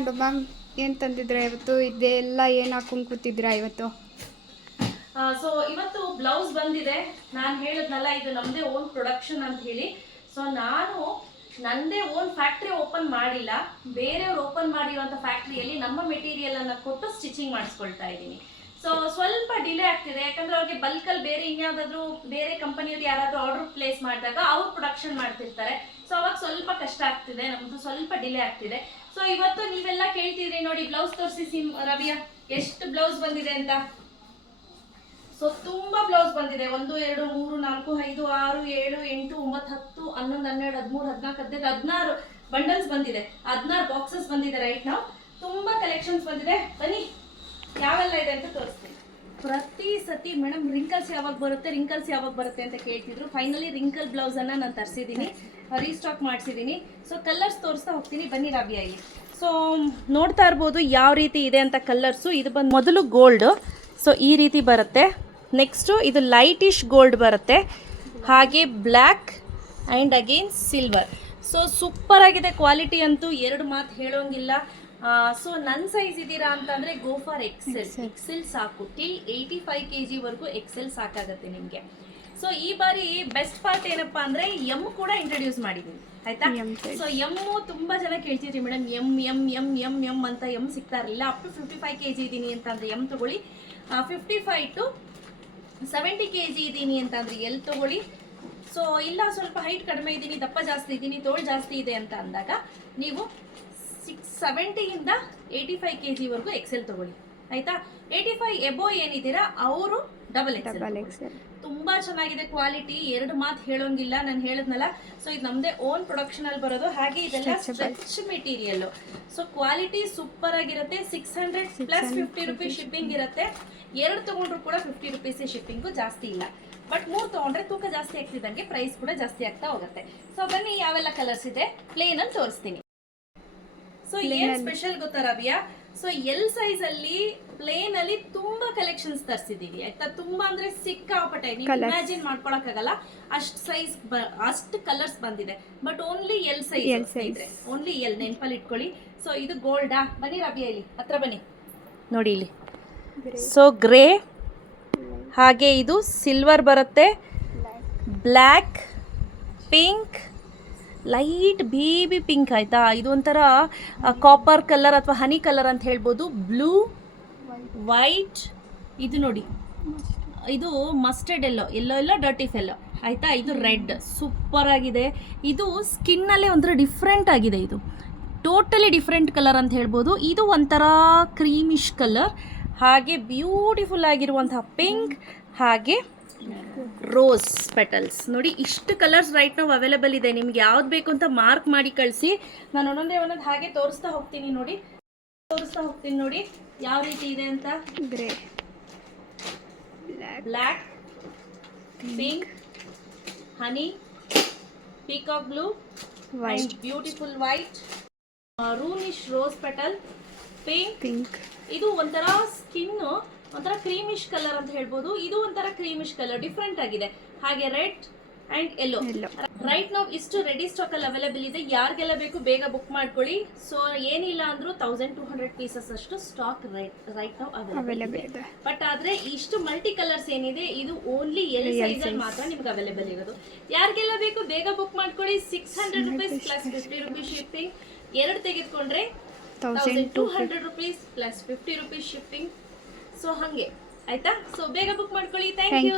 ಅದು ಮ್ಯಾಮ್ ಏನು ತಂದಿದ್ದೀರಾ ಇವತ್ತು? ಇದೆಲ್ಲ ಏನು ಹಾಕೊಂಡು ಕೂತಿದ್ದೀರಾ ಇವತ್ತು? ಸೊ ಇವತ್ತು ಬ್ಲೌಸ್ ಬಂದಿದೆ. ನಾನು ಹೇಳಿದ್ನಲ್ಲ ಇದು ನಮ್ಮದೇ ಓನ್ ಪ್ರೊಡಕ್ಷನ್ ಅಂತ ಹೇಳಿ. ಸೊ ನಾನು ನನ್ನದೇ ಓನ್ ಫ್ಯಾಕ್ಟ್ರಿ ಓಪನ್ ಮಾಡಿಲ್ಲ, ಬೇರೆಯವ್ರು ಓಪನ್ ಮಾಡಿರುವಂಥ ಫ್ಯಾಕ್ಟ್ರಿಯಲ್ಲಿ ನಮ್ಮ ಮೆಟೀರಿಯಲ್ ಅನ್ನು ಕೊಟ್ಟು ಸ್ಟಿಚಿಂಗ್ ಮಾಡಿಸ್ಕೊಳ್ತಾ ಇದ್ದೀನಿ. ಸೊ ಸ್ವಲ್ಪ ಡಿಲೇ ಆಗ್ತಿದೆ, ಯಾಕಂದ್ರೆ ಅವ್ರಿಗೆ ಬಲ್ಕಲ್ಲಿ ಬೇರೆ ಇನ್ಯಾವುದಾದ್ರೂ ಬೇರೆ ಕಂಪನಿಯವ್ರು ಯಾರಾದರೂ ಆರ್ಡರ್ ಪ್ಲೇಸ್ ಮಾಡಿದಾಗ ಅವ್ರು ಪ್ರೊಡಕ್ಷನ್ ಮಾಡ್ತಿರ್ತಾರೆ. ಸೊ ಅವಾಗ ಸ್ವಲ್ಪ ಕಷ್ಟ ಆಗ್ತಿದೆ, ನಮ್ಮದು ಸ್ವಲ್ಪ ಡಿಲೇ ಆಗ್ತಿದೆ. ಸೊ ಇವತ್ತು ನೀವೆಲ್ಲ ಕೇಳ್ತಿದ್ರಿ ನೋಡಿ, ಬ್ಲೌಸ್ ತೋರಿಸಿ ರವಿಯಾ ಎಷ್ಟು ಬ್ಲೌಸ್ ಬಂದಿದೆ ಅಂತ. ಸೊ ತುಂಬಾ ಬ್ಲೌಸ್ ಬಂದಿದೆ. 1 2 3 4 5 6 7 8 9 10 11 12 13 14 15 16 ಬಂಡಲ್ಸ್ ಬಂದಿದೆ. 16 ಬಾಕ್ಸಸ್ ಬಂದಿದೆ ರೈಟ್ ನಾವು. ತುಂಬಾ ಕಲೆಕ್ಷನ್ಸ್ ಬಂದಿದೆ. ಬನ್ನಿ ಯಾವೆಲ್ಲ ಇದೆ ಅಂತ ತೋರಿಸ್ತೀನಿ. ಪ್ರತಿ ಸತಿ ಮೇಡಮ್ ರಿಂಕಲ್ಸ್ ಯಾವಾಗ ಬರುತ್ತೆ ಅಂತ ಕೇಳ್ತಿದ್ರು. ಫೈನಲಿ ರಿಂಕಲ್ ಬ್ಲೌಸ್ ಅನ್ನ ನಾನು ತರಿಸಿದ್ದೀನಿ, ರೀಸ್ಟಾಕ್ ಮಾಡಿಸಿದ್ದೀನಿ. ಸೊ ಕಲರ್ಸ್ ತೋರಿಸ್ತಾ ಹೋಗ್ತೀನಿ, ಬನ್ನಿ ರಾಬಿಯಾ. ಇಲ್ಲಿ ಸೊ ನೋಡ್ತಾ ಇರ್ಬೋದು ಯಾವ ರೀತಿ ಇದೆ ಅಂತ ಕಲರ್ಸು. ಇದು ಬಂದು ಮೊದಲು ಗೋಲ್ಡ್, ಸೊ ಈ ರೀತಿ ಬರುತ್ತೆ. ನೆಕ್ಸ್ಟು ಇದು ಲೈಟಿಶ್ ಗೋಲ್ಡ್ ಬರುತ್ತೆ, ಹಾಗೆ black and again silver. So super ಆಗಿದೆ ಕ್ವಾಲಿಟಿ ಅಂತೂ, ಎರಡು ಮಾತು ಹೇಳೋಂಗಿಲ್ಲ. ಸೊ ನನ್ನ ಸೈಜ್ ಇದ್ದೀರಾ ಅಂತಂದರೆ ಗೋ ಫಾರ್ ಎಕ್ಸೆಲ್ ಸಾಕು. ಟಿಲ್ 85 kg ವರೆಗೂ ಎಕ್ಸೆಲ್ ಸಾಕಾಗುತ್ತೆ ನಿಮಗೆ. ಸೊ ಈ ಬಾರಿ ಬೆಸ್ಟ್ ಪಾರ್ಟ್ ಏನಪ್ಪ ಅಂದರೆ ಎಮ್ ಕೂಡ ಇಂಟ್ರೊಡ್ಯೂಸ್ ಮಾಡಿದ್ದೀನಿ, ಆಯ್ತಾ? ಸೊ ಎಮ್ಮು ತುಂಬ ಜನ ಕೇಳ್ತಿದ್ರಿ ಮೇಡಮ್, ಎಮ್ ಅಂತ ಎಮ್ ಸಿಗ್ತಾ ಇರಲಿಲ್ಲ. ಅಪ್ ಟು 55 kg ಇದ್ದೀನಿ ಅಂತಂದರೆ ಎಮ್ ತಗೊಳ್ಳಿ, 55 to 70 kg ಇದ್ದೀನಿ ಅಂತಂದರೆ ಎಲ್ ತಗೊಳ್ಳಿ. ಸೊ ಇಲ್ಲ ಸ್ವಲ್ಪ ಹೈಟ್ ಕಡಿಮೆ ಇದ್ದೀನಿ, ದಪ್ಪ ಜಾಸ್ತಿ ಇದ್ದೀನಿ, ತೋಳು ಜಾಸ್ತಿ ಇದೆ ಅಂತ ಅಂದಾಗ ನೀವು 70 ಇಂದ 85 kg ವರೆಗೂ ಎಕ್ಸೆಲ್ ತಗೊಳ್ಳಿ, ಆಯ್ತಾ? 85 ಎಬೋ ಏನಿದ್ದೀರಾ ಅವರು ಡಬಲ್ ಎಕ್ಸೆಲ್. ತುಂಬಾ ಚೆನ್ನಾಗಿದೆ ಕ್ವಾಲಿಟಿ, ಎರಡು ಮಾತು ಹೇಳೋಂಗಿಲ್ಲ. ನಾನು ಹೇಳಿದ್ನಲ್ಲ, ಸೊ ಇದು ನಮ್ಮದೇ ಓನ್ ಪ್ರೊಡಕ್ಷನ್ ಅಲ್ಲಿ ಬರೋದು. ಹಾಗೆ ಇದೆಲ್ಲ stretch material. So quality super ಆಗಿರುತ್ತೆ. 600 ಪ್ಲಸ್ 50 ರುಪೀಸ್ ಶಿಪ್ಪಿಂಗ್ ಇರುತ್ತೆ. ಎರಡು ತಗೊಂಡ್ರು ಕೂಡ 50 ರುಪೀಸ್ ಶಿಪ್ಪಿಂಗು, ಜಾಸ್ತಿ ಇಲ್ಲ. ಬಟ್ 3 ತಗೊಂಡ್ರೆ ತೂಕ ಜಾಸ್ತಿ ಆಗ್ತಿದ್ದಂಗೆ ಪ್ರೈಸ್ ಕೂಡ ಜಾಸ್ತಿ ಆಗ್ತಾ ಹೋಗುತ್ತೆ. ಸೊ ಬನ್ನಿ ಯಾವೆಲ್ಲ ಕಲರ್ಸ್ ಇದೆ ಪ್ಲೇನ್ ಅಲ್ಲಿ ತೋರಿಸ್ತೀನಿ. ಸೊ ಏನ್ ಸ್ಪೆಷಲ್ ಗೊತ್ತಾ ರವಿಯಾ? ಸೊ ಎಲ್ ಸೈಜ್ ಅಲ್ಲಿ ಪ್ಲೇನ್ ಅಲ್ಲಿ ತುಂಬಾ ಕಲೆಕ್ಷನ್ಸ್ ತರಿಸಿದೀವಿ, ಆಯ್ತಾ? ತುಂಬಾ ಅಂದ್ರೆ ಸಿಕ್ಕಾಪಟ್ಟೆ, ನೀವು ಇಮ್ಯಾಜಿನ್ ಮಾಡ್ಕೊಳಕ್ಕಾಗಲ್ಲ ಅಷ್ಟು ಸೈಜ್, ಅಷ್ಟು ಕಲರ್ಸ್ ಬಂದಿದೆ. ಬಟ್ ಓನ್ಲಿ ಎಲ್ ಸೈಜ್ ಇದ್ರೆ ಓನ್ಲಿ ಎಲ್, ನೆನಪಲ್ಲಿ ಇಟ್ಕೊಳ್ಳಿ. ಸೊ ಇದು ಗೋಲ್ಡಾ? ಬನ್ನಿ ರಬಿಯಾ, ಇಲ್ಲಿ ಹತ್ರ ಬನ್ನಿ ನೋಡಿ. ಇಲ್ಲಿ ಸೊ ಗ್ರೇ, ಹಾಗೆ ಇದು ಸಿಲ್ವರ್ ಬರುತ್ತೆ, black, pink, light baby pink, ಆಯಿತಾ? ಇದು ಒಂಥರ ಕಾಪರ್ ಕಲರ್ ಅಥವಾ ಹನಿ ಕಲರ್ ಅಂತ ಹೇಳ್ಬೋದು. ಬ್ಲೂ, ವೈಟ್, ಇದು ನೋಡಿ, ಇದು ಮಸ್ಟರ್ಡ್ ಎಲ್ಲೋ ಡರ್ಟಿ ಫೆಲ್ಲೋ, ಆಯಿತಾ? ಇದು ರೆಡ್, ಸೂಪರ್ ಆಗಿದೆ. ಇದು ಸ್ಕಿನ್ನಲ್ಲೇ ಒಂಥರ ಡಿಫ್ರೆಂಟ್ ಆಗಿದೆ, ಇದು ಟೋಟಲಿ ಡಿಫ್ರೆಂಟ್ ಕಲರ್ ಅಂತ ಹೇಳ್ಬೋದು. ಇದು ಒಂಥರ ಕ್ರೀಮಿಶ್ ಕಲರ್, ಹಾಗೆ ಬ್ಯೂಟಿಫುಲ್ ಆಗಿರುವಂತಹ ಪಿಂಕ್, ಹಾಗೆ ರೋಸ್ ಪೆಟಲ್ಸ್. ನೋಡಿ ಇಷ್ಟು ಕಲರ್ಸ್ ರೈಟ್ ನಾವು ಅವೈಲೇಬಲ್ ಇದೆ. ನಿಮ್ಗೆ ಯಾವ್ದು ಬೇಕು ಅಂತ ಮಾರ್ಕ್ ಮಾಡಿ ಕಳಿಸಿ, ನಾನು ಒಂದೊಂದೇ ಹಾಗೆ ತೋರಿಸ್ತಾ ಹೋಗ್ತೀನಿ. ನೋಡಿ ಯಾವ ರೀತಿ ಇದೆ ಅಂತ. Grey, black, pink, honey, peacock blue, white, beautiful white, ರೂನಿಶ್ ರೋಸ್ ಪೆಟಲ್, ಪಿಂಕ್. ಇದು ಒಂಥರ ಸ್ಕಿನ್ ಒಂಥರ ಕ್ರೀಮಿಶ್ ಕಲರ್ ಅಂತ ಹೇಳ್ಬೋದು. ಇದು ಒಂಥರ ಕ್ರೀಮಿಶ್ ಕಲರ್, ಡಿಫ್ರೆಂಟ್ ಆಗಿದೆ. ಹಾಗೆ ರೆಡ್ ಅಂಡ್ ಯೆಲ್ಲೋ. ರೈಟ್ ನಾವು ಇಷ್ಟು ರೆಡಿ ಸ್ಟಾಕ್ ಅಲ್ಲಿ ಅವೈಲೇಬಲ್ ಇದೆ. ಯಾರಿಗೆಲ್ಲ ಬೇಕು ಬೇಗ ಬುಕ್ ಮಾಡ್ಕೊಳ್ಳಿ. ಸೊ ಏನಿಲ್ಲ ಅಂದ್ರೂ 1200 ಪೀಸಸ್ ಅಷ್ಟು ಸ್ಟಾಕ್ ರೈಟ್ ನಾವು ಅವೈಲೇಬಲ್ ಇದೆ. ಬಟ್ ಆದ್ರೆ ಇಷ್ಟು ಮಲ್ಟಿ ಕಲರ್ಸ್ ಏನಿದೆ ಇದು ಓನ್ಲಿ ಎಲ್ ಸೈಜ್ ಅಲ್ಲಿ ಮಾತ್ರ ನಿಮ್ಗೆ ಅವೈಲೇಬಲ್ ಇರೋದು. ಯಾರಿಗೆಲ್ಲ ಬೇಕು ಬೇಗ ಬುಕ್ ಮಾಡ್ಕೊಳ್ಳಿ. 600 ರುಪೀಸ್ ಪ್ಲಸ್ 50 ರುಪೀಸ್ ಶಿಪ್ಪಿಂಗ್. ಎರಡು ತೆಗೆದುಕೊಂಡ್ರೆ 1200 rupees plus 50 rupees shipping. So ಹಾಗೆ ಆಯ್ತಾ? ಸೊ ಬೇಗ ಬುಕ್ ಮಾಡ್ಕೊಳ್ಳಿ. Thank you.